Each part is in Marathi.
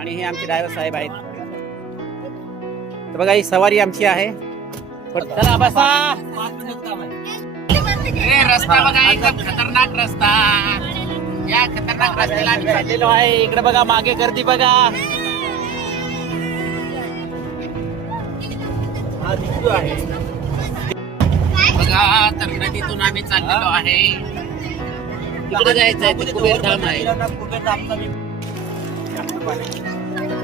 आणि हे आमचे ड्रायव्हर साहेब आहेत. तर बघा ही सवारी आमची आहे. चला बसा. रस्ता बघा एकदम खतरनाक रस्ता. या खतरनाक रस्त्याला आम्ही चाललेलो आहे. इकडे बघा मागे गर्दी बघा. हा दिसतो आहे बघा. तर नदीतून आम्ही चाललेलो आहे. तिकडे जायचं आहे. कुबेर धाम आहे.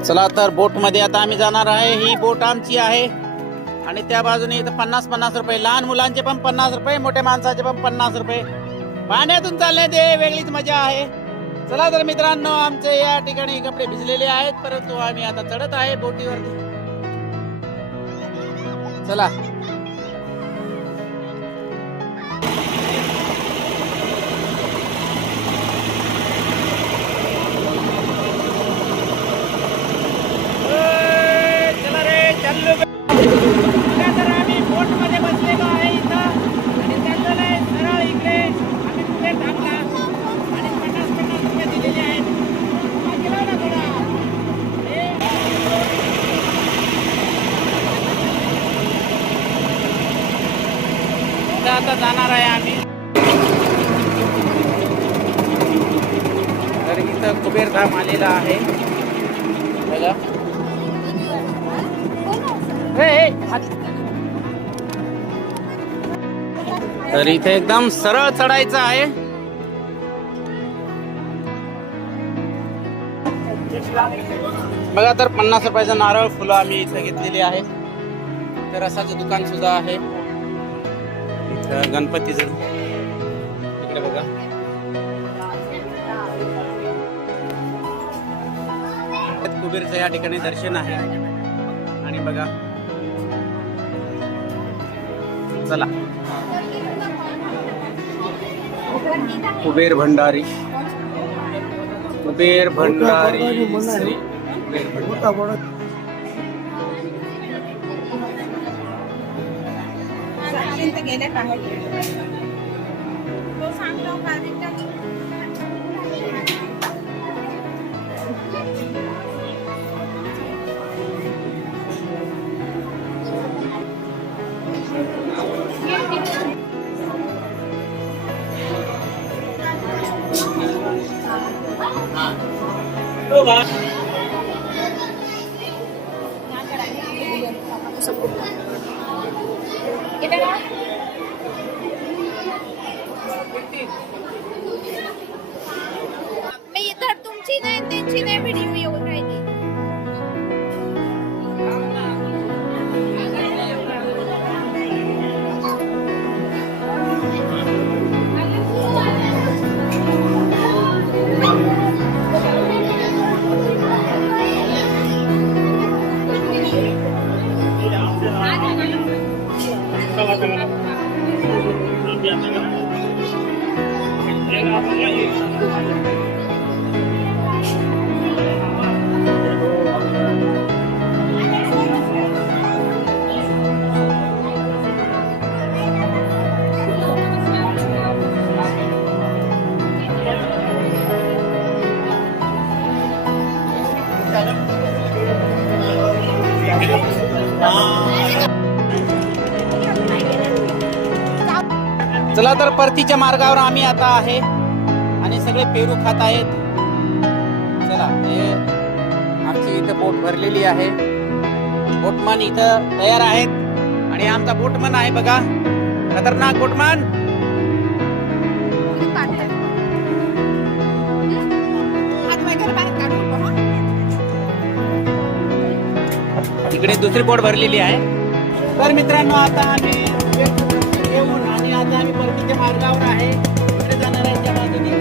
चला तर बोट मध्ये आता आम्ही जाणार आहे. ही बोट आमची आहे आणि त्या बाजूने इथं 50-50 रुपये. लहान मुलांचे पण 50 रुपये, मोठ्या माणसाचे पण 50 रुपये. पाण्यातून चालले ते वेगळीच मजा आहे. चला तर मित्रांनो, आमचे या ठिकाणी कपडे भिजलेले आहेत, परंतु आम्ही आता चढत आहे बोटीवरती. चला चला रे चाललो. तर आम्ही बोट मध्ये बसलेलो आहे इथं आणि चाललेलो आहे सरळ इकडे. आम्ही कुठे थांबला आणि 50-50 रुपये दिलेले आहेत. गेला ना थोडा. आता जाणार आहे आम्ही. तर इथं कुबेर धाम आलेला आहे बघा. तर इथे एकदम सरळ चढायचं आहे. बघा तर 50 रुपयाचं नारळ फुलं आम्ही इथे घेतलेली आहे. तर रसाचं दुकान सुद्धा आहे इथं. गणपतीचं इकडे बघा. कुबेरचं या ठिकाणी दर्शन आहे आणि बघा. चला कुबेर भंडारी. कुबेर भंडारी श्री कुबेर भंडारी. मी तर तुमची नाही त्यांची नाही व्हिडिओ येऊन राहिली. चला तर परतीच्या मार्गावर आम्ही आता आहे आणि सगळे पेरू खात आहेत. चला हे आमची इथं बोट भरलेली आहे. बोटमन इथं तयार आहेत आणि आमचा बोटमन आहे बघा. खतरनाक बोटमन. इकडे दुसरी बोट भरलेली आहे. तर मित्रांनो, आता आम्ही येऊन आणि आता आम्ही परतीच्या मार्गावर आहे. इकडे जाणार आहे त्या बाजूने.